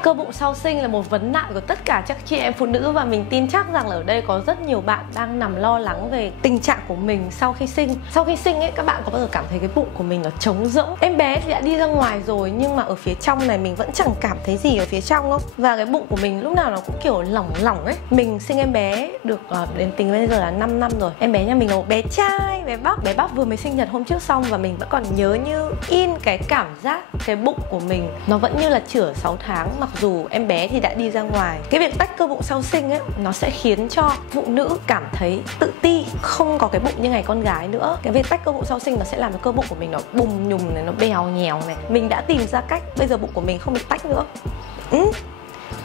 Tách cơ bụng sau sinh là một vấn nạn của tất cả các chị em phụ nữ, và mình tin chắc rằng là ở đây có rất nhiều bạn đang nằm lo lắng về tình trạng của mình sau khi sinh. Sau khi sinh ấy, các bạn có bao giờ cảm thấy cái bụng của mình nó trống rỗng? Em bé thì đã đi ra ngoài rồi nhưng mà ở phía trong này mình vẫn chẳng cảm thấy gì ở phía trong không? Và cái bụng của mình lúc nào nó cũng kiểu lỏng lỏng ấy. Mình sinh em bé được đến tính bây giờ là 5 năm rồi. Em bé nhà mình là một bé trai, bé bắp vừa mới sinh nhật hôm trước xong, và mình vẫn còn nhớ như in cái cảm giác cái bụng của mình nó vẫn như là chửa 6 tháng, mặc dù em bé thì đã đi ra ngoài. Cái việc tách cơ bụng sau sinh ấy, nó sẽ khiến cho phụ nữ cảm thấy tự ti, không có cái bụng như ngày con gái nữa. Cái việc tách cơ bụng sau sinh nó sẽ làm cho cơ bụng của mình nó bùng nhùng này, nó bèo nhèo này. Mình đã tìm ra cách, bây giờ bụng của mình không bị tách nữa.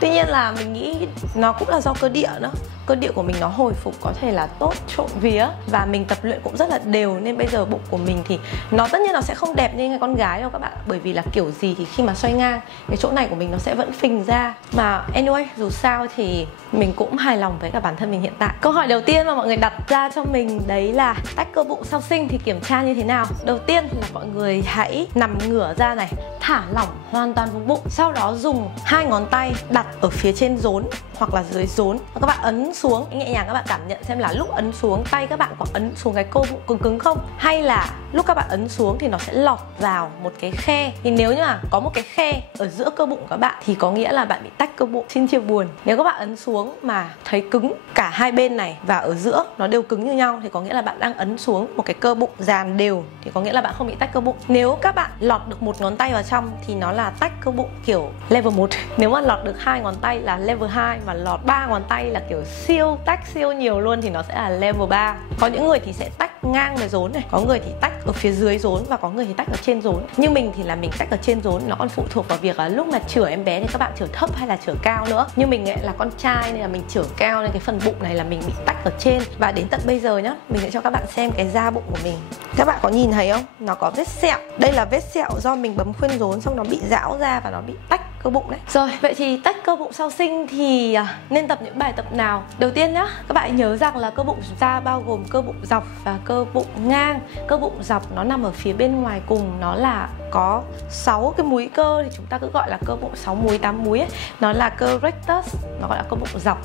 Tuy nhiên là mình nghĩ nó cũng là do cơ địa nữa. Cơ địa của mình nó hồi phục có thể là tốt trộm vía, và mình tập luyện cũng rất là đều, nên bây giờ bụng của mình thì nó tất nhiên nó sẽ không đẹp như người con gái đâu các bạn. Bởi vì là kiểu gì thì khi mà xoay ngang, cái chỗ này của mình nó sẽ vẫn phình ra. Mà anyway, dù sao thì mình cũng hài lòng với cả bản thân mình hiện tại. Câu hỏi đầu tiên mà mọi người đặt ra cho mình đấy là tách cơ bụng sau sinh thì kiểm tra như thế nào? Đầu tiên là mọi người hãy nằm ngửa ra này, thả lỏng hoàn toàn vùng bụng. Sau đó dùng 2 ngón tay đặt ở phía trên rốn hoặc là dưới rốn, và các bạn ấn xuống nhẹ nhàng. Các bạn cảm nhận xem là lúc ấn xuống tay các bạn có ấn xuống cái cơ bụng cứng cứng không, hay là lúc các bạn ấn xuống thì nó sẽ lọt vào một cái khe. Thì nếu như mà có một cái khe ở giữa cơ bụng của các bạn thì có nghĩa là bạn bị tách cơ bụng. Xin chia buồn. Nếu các bạn ấn xuống mà thấy cứng cả hai bên này và ở giữa nó đều cứng như nhau thì có nghĩa là bạn đang ấn xuống một cái cơ bụng dàn đều, thì có nghĩa là bạn không bị tách cơ bụng. Nếu các bạn lọt được một ngón tay vào trong thì nó là tách cơ bụng kiểu level 1. Nếu mà lọt được 2 ngón tay là level 2, mà lọt 3 ngón tay là kiểu siêu tách siêu nhiều luôn thì nó sẽ là level 3. Có những người thì sẽ tách ngang với rốn này, có người thì tách ở phía dưới rốn, và có người thì tách ở trên rốn. Như mình thì là mình tách ở trên rốn, nó còn phụ thuộc vào việc là lúc mà chửa em bé thì các bạn chửa thấp hay là chửa cao nữa. Như mình ấy là con trai nên là mình chửa cao, nên cái phần bụng này là mình bị tách ở trên. Và đến tận bây giờ nhá, mình sẽ cho các bạn xem cái da bụng của mình. Các bạn có nhìn thấy không? Nó có vết sẹo. Đây là vết sẹo do mình bấm khuyên rốn xong nó bị rão ra và nó bị tách cơ bụng đấy. Rồi, vậy thì tách cơ bụng sau sinh thì nên tập những bài tập nào? Đầu tiên nhá, các bạn nhớ rằng là cơ bụng chúng ta bao gồm cơ bụng dọc và cơ bụng ngang. Cơ bụng dọc nó nằm ở phía bên ngoài cùng, nó là có 6 cái múi cơ, thì chúng ta cứ gọi là cơ bụng 6 múi 8 múi ấy. Nó là cơ rectus, nó gọi là cơ bụng dọc.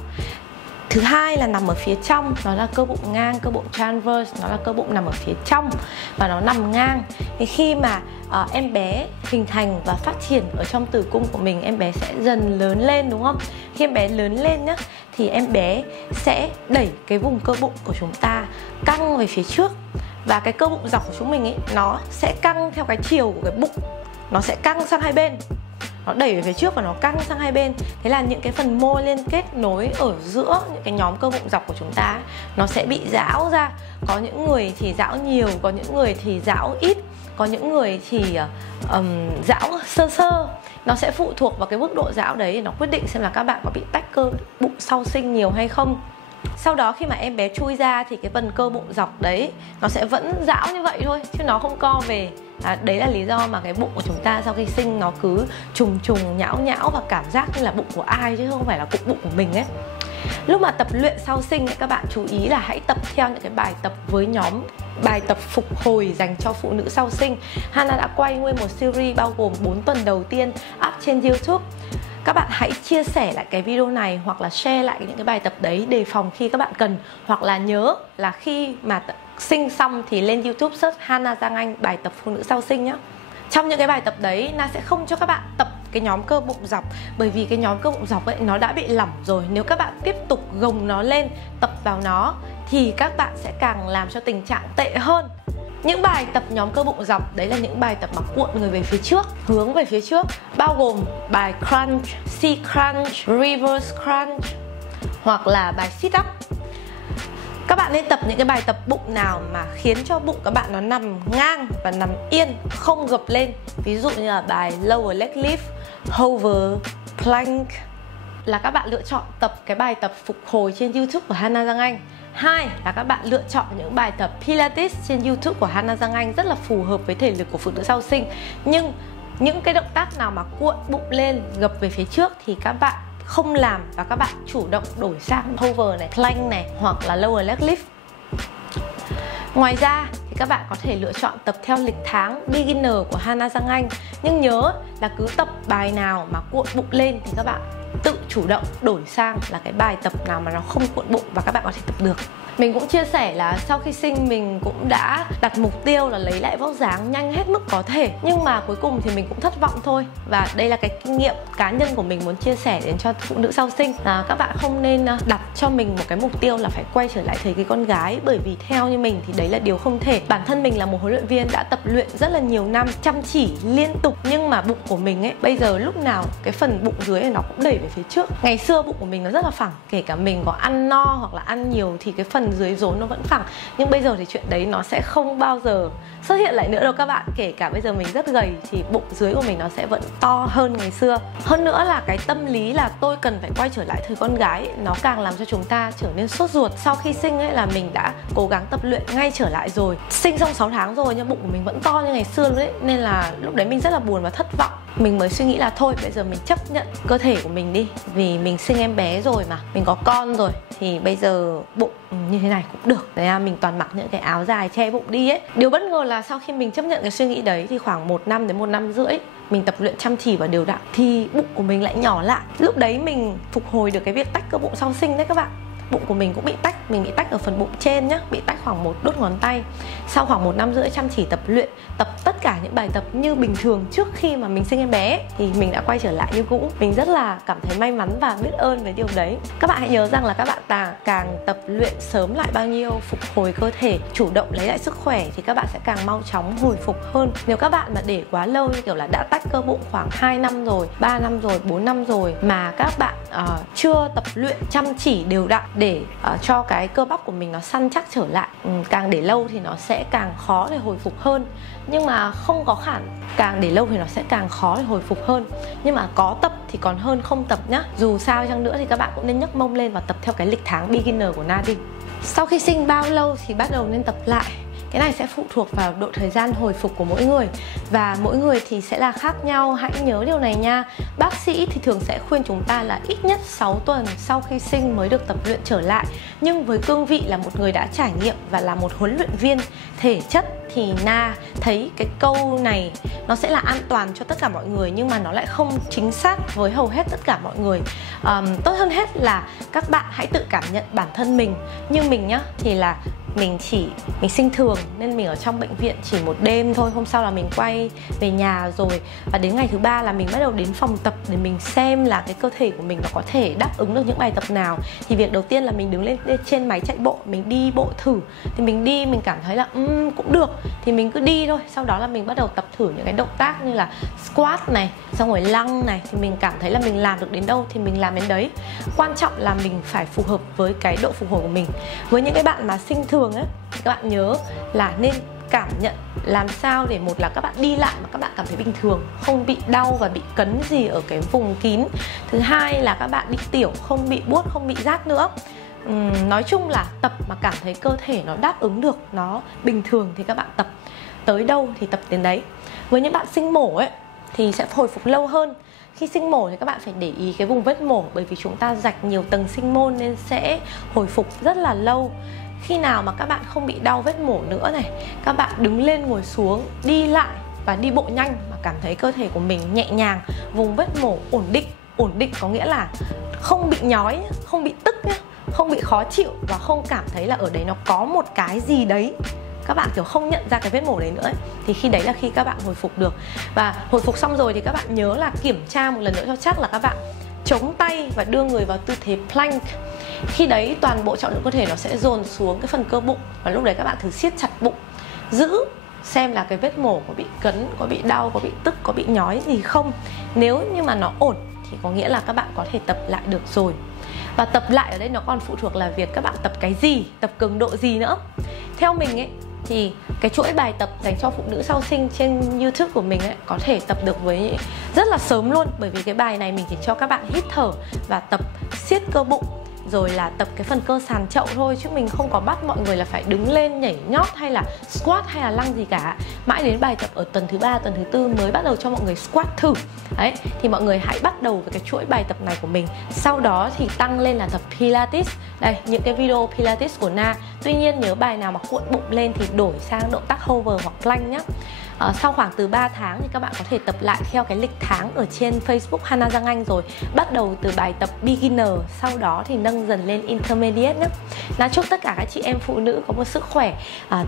Thứ hai là nằm ở phía trong, nó là cơ bụng ngang, cơ bụng transverse, nó là cơ bụng nằm ở phía trong và nó nằm ngang. Thì khi mà em bé hình thành và phát triển ở trong tử cung của mình, em bé sẽ dần lớn lên đúng không? Khi em bé lớn lên nhá, thì em bé sẽ đẩy cái vùng cơ bụng của chúng ta căng về phía trước. Và cái cơ bụng dọc của chúng mình ấy, nó sẽ căng theo cái chiều của cái bụng, nó sẽ căng sang hai bên. Nó đẩy về phía trước và nó căng sang hai bên. Thế là những cái phần mô liên kết nối ở giữa những cái nhóm cơ bụng dọc của chúng ta nó sẽ bị gião ra. Có những người thì gião nhiều, có những người thì gião ít, có những người thì gião sơ sơ. Nó sẽ phụ thuộc vào cái mức độ gião đấy, nó quyết định xem là các bạn có bị tách cơ bụng sau sinh nhiều hay không. Sau đó khi mà em bé chui ra thì cái phần cơ bụng dọc đấy nó sẽ vẫn gião như vậy thôi, chứ nó không co về. Đấy là lý do mà cái bụng của chúng ta sau khi sinh nó cứ trùng trùng nhão nhão và cảm giác như là bụng của ai chứ không phải là bụng của mình ấy. Lúc mà tập luyện sau sinh ấy, các bạn chú ý là hãy tập theo những cái bài tập với nhóm bài tập phục hồi dành cho phụ nữ sau sinh. Hana đã quay nguyên một series bao gồm 4 tuần đầu tiên up trên YouTube. Các bạn hãy chia sẻ lại cái video này hoặc là share lại những cái bài tập đấy đề phòng khi các bạn cần. Hoặc là nhớ là khi mà sinh xong thì lên YouTube search Hana Giang Anh bài tập phụ nữ sau sinh nhé. Trong những cái bài tập đấy, Na sẽ không cho các bạn tập cái nhóm cơ bụng dọc, bởi vì cái nhóm cơ bụng dọc ấy nó đã bị lỏng rồi. Nếu các bạn tiếp tục gồng nó lên, tập vào nó thì các bạn sẽ càng làm cho tình trạng tệ hơn. Những bài tập nhóm cơ bụng dọc đấy là những bài tập mà cuộn người về phía trước, hướng về phía trước, bao gồm bài crunch, C-crunch, reverse crunch hoặc là bài sit up. Các bạn nên tập những cái bài tập bụng nào mà khiến cho bụng các bạn nó nằm ngang và nằm yên, không gập lên. Ví dụ như là bài lower leg lift, hover, plank. Là các bạn lựa chọn tập cái bài tập phục hồi trên YouTube của Hana Giang Anh. Hai là các bạn lựa chọn những bài tập Pilates trên YouTube của Hana Giang Anh, rất là phù hợp với thể lực của phụ nữ sau sinh. Nhưng những cái động tác nào mà cuộn bụng lên, gập về phía trước thì các bạn không làm, và các bạn chủ động đổi sang hover này, plank này hoặc là lower leg lift. Ngoài ra thì các bạn có thể lựa chọn tập theo lịch tháng beginner của Hana Giang Anh. Nhưng nhớ là cứ tập bài nào mà cuộn bụng lên thì các bạn tự chủ động đổi sang là cái bài tập nào mà nó không cuộn bụng và các bạn có thể tập được. Mình cũng chia sẻ là sau khi sinh mình cũng đã đặt mục tiêu là lấy lại vóc dáng nhanh hết mức có thể. Nhưng mà cuối cùng thì mình cũng thất vọng thôi. Và đây là cái kinh nghiệm cá nhân của mình muốn chia sẻ đến cho phụ nữ sau sinh, là các bạn không nên đặt cho mình một cái mục tiêu là phải quay trở lại thời kỳ con gái. Bởi vì theo như mình thì đấy là điều không thể. Bản thân mình là một huấn luyện viên đã tập luyện rất là nhiều năm, chăm chỉ liên tục, nhưng mà bụng của mình ấy bây giờ lúc nào cái phần bụng dưới này nó cũng đẩy về phía trước. Ngày xưa bụng của mình nó rất là phẳng, kể cả mình có ăn no hoặc là ăn nhiều thì cái phần dưới rốn nó vẫn phẳng. Nhưng bây giờ thì chuyện đấy nó sẽ không bao giờ xuất hiện lại nữa đâu các bạn. Kể cả bây giờ mình rất gầy thì bụng dưới của mình nó sẽ vẫn to hơn ngày xưa. Hơn nữa là cái tâm lý là tôi cần phải quay trở lại thời con gái ấy, nó càng làm cho chúng ta trở nên sốt ruột. Sau khi sinh ấy là mình đã cố gắng tập luyện ngay trở lại rồi. Sinh xong 6 tháng rồi nhưng bụng của mình vẫn to như ngày xưa luôn đấy. Nên là lúc đấy mình rất là buồn và thất vọng. Mình mới suy nghĩ là thôi bây giờ mình chấp nhận cơ thể của mình đi. Vì mình sinh em bé rồi mà, mình có con rồi thì bây giờ bụng như thế này cũng được. Đấy là mình toàn mặc những cái áo dài che bụng đi ấy. Điều bất ngờ là sau khi mình chấp nhận cái suy nghĩ đấy thì khoảng 1 năm đến 1 năm rưỡi mình tập luyện chăm chỉ và đều đặn thì bụng của mình lại nhỏ lại. Lúc đấy mình phục hồi được cái việc tách cơ bụng sau sinh đấy các bạn. Bụng của mình cũng bị tách, mình bị tách ở phần bụng trên nhá, bị tách khoảng 1 đốt ngón tay. Sau khoảng 1 năm rưỡi chăm chỉ tập luyện, tập tất cả những bài tập như bình thường trước khi mà mình sinh em bé thì mình đã quay trở lại như cũ. Mình rất là cảm thấy may mắn và biết ơn với điều đấy. Các bạn hãy nhớ rằng là các bạn càng tập luyện sớm lại bao nhiêu, phục hồi cơ thể, chủ động lấy lại sức khỏe thì các bạn sẽ càng mau chóng hồi phục hơn. Nếu các bạn mà để quá lâu như kiểu là đã tách cơ bụng khoảng 2 năm rồi, 3 năm rồi, 4 năm rồi mà các bạn chưa tập luyện chăm chỉ đều đặn để cho cái cơ bắp của mình nó săn chắc trở lại, càng để lâu thì nó sẽ càng khó để hồi phục hơn. Nhưng mà không có càng để lâu thì nó sẽ càng khó để hồi phục hơn. Nhưng mà có tập thì còn hơn không tập nhá. Dù sao chăng nữa thì các bạn cũng nên nhấc mông lên và tập theo cái lịch tháng beginner của Na đi. Sau khi sinh bao lâu thì bắt đầu nên tập lại? Cái này sẽ phụ thuộc vào độ thời gian hồi phục của mỗi người và mỗi người thì sẽ là khác nhau. Hãy nhớ điều này nha. Bác sĩ thì thường sẽ khuyên chúng ta là ít nhất 6 tuần sau khi sinh mới được tập luyện trở lại. Nhưng với cương vị là một người đã trải nghiệm và là một huấn luyện viên thể chất thì Na thấy cái câu này nó sẽ là an toàn cho tất cả mọi người, nhưng mà nó lại không chính xác với hầu hết tất cả mọi người. Tốt hơn hết là các bạn hãy tự cảm nhận bản thân mình. Như mình nhá, thì là mình sinh thường nên mình ở trong bệnh viện chỉ 1 đêm thôi. Hôm sau là mình quay về nhà rồi. Và đến ngày thứ 3 là mình bắt đầu đến phòng tập để mình xem là cái cơ thể của mình nó có thể đáp ứng được những bài tập nào. Thì việc đầu tiên là mình đứng lên trên máy chạy bộ, mình đi bộ thử. Thì mình đi, mình cảm thấy là cũng được thì mình cứ đi thôi. Sau đó là mình bắt đầu tập thử những cái động tác như là squat này, xong rồi lăng này. Thì mình cảm thấy là mình làm được đến đâu thì mình làm đến đấy. Quan trọng là mình phải phù hợp với cái độ phục hồi của mình. Với những cái bạn mà sinh thường ấy, thì các bạn nhớ là nên cảm nhận làm sao để một là các bạn đi lại mà các bạn cảm thấy bình thường, không bị đau và bị cấn gì ở cái vùng kín. Thứ hai là các bạn đi tiểu không bị buốt, không bị rát nữa. Nói chung là tập mà cảm thấy cơ thể nó đáp ứng được, nó bình thường thì các bạn tập tới đâu thì tập đến đấy. Với những bạn sinh mổ ấy thì sẽ hồi phục lâu hơn. Khi sinh mổ thì các bạn phải để ý cái vùng vết mổ, bởi vì chúng ta rạch nhiều tầng sinh môn nên sẽ hồi phục rất là lâu. Khi nào mà các bạn không bị đau vết mổ nữa này, các bạn đứng lên ngồi xuống, đi lại và đi bộ nhanh mà cảm thấy cơ thể của mình nhẹ nhàng, vùng vết mổ ổn định. Ổn định có nghĩa là không bị nhói, không bị tức nhá, không bị khó chịu và không cảm thấy là ở đấy nó có một cái gì đấy. Các bạn kiểu không nhận ra cái vết mổ đấy nữa ấy. Thì khi đấy là khi các bạn hồi phục được. Và hồi phục xong rồi thì các bạn nhớ là kiểm tra một lần nữa cho chắc là các bạn chống tay và đưa người vào tư thế plank. Khi đấy toàn bộ trọng lượng cơ thể nó sẽ dồn xuống cái phần cơ bụng. Và lúc đấy các bạn thử siết chặt bụng, giữ xem là cái vết mổ có bị cấn, có bị đau, có bị tức, có bị nhói gì không. Nếu như mà nó ổn thì có nghĩa là các bạn có thể tập lại được rồi. Và tập lại ở đây nó còn phụ thuộc là việc các bạn tập cái gì, tập cường độ gì nữa. Theo mình ấy thì cái chuỗi bài tập dành cho phụ nữ sau sinh trên YouTube của mình ấy có thể tập được với rất là sớm luôn. Bởi vì cái bài này mình chỉ cho các bạn hít thở và tập siết cơ bụng, rồi là tập cái phần cơ sàn chậu thôi, chứ mình không có bắt mọi người là phải đứng lên nhảy nhót hay là squat hay là lăng gì cả. Mãi đến bài tập ở tuần thứ 3, tuần thứ 4 mới bắt đầu cho mọi người squat thử. Đấy, thì mọi người hãy bắt đầu với cái chuỗi bài tập này của mình. Sau đó thì tăng lên là tập Pilates. Đây, những cái video Pilates của Na. Tuy nhiên nhớ bài nào mà cuộn bụng lên thì đổi sang động tác hover hoặc plank nhé. Sau khoảng từ 3 tháng thì các bạn có thể tập lại theo cái lịch tháng ở trên Facebook Hana Giang Anh rồi. Bắt đầu từ bài tập beginner, sau đó thì nâng dần lên intermediate nhé. Na chúc tất cả các chị em phụ nữ có một sức khỏe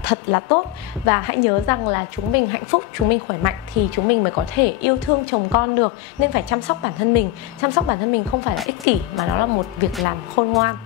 thật là tốt. Và hãy nhớ rằng là chúng mình hạnh phúc, chúng mình khỏe mạnh thì chúng mình mới có thể yêu thương chồng con được. Nên phải chăm sóc bản thân mình. Chăm sóc bản thân mình không phải là ích kỷ mà nó là một việc làm khôn ngoan.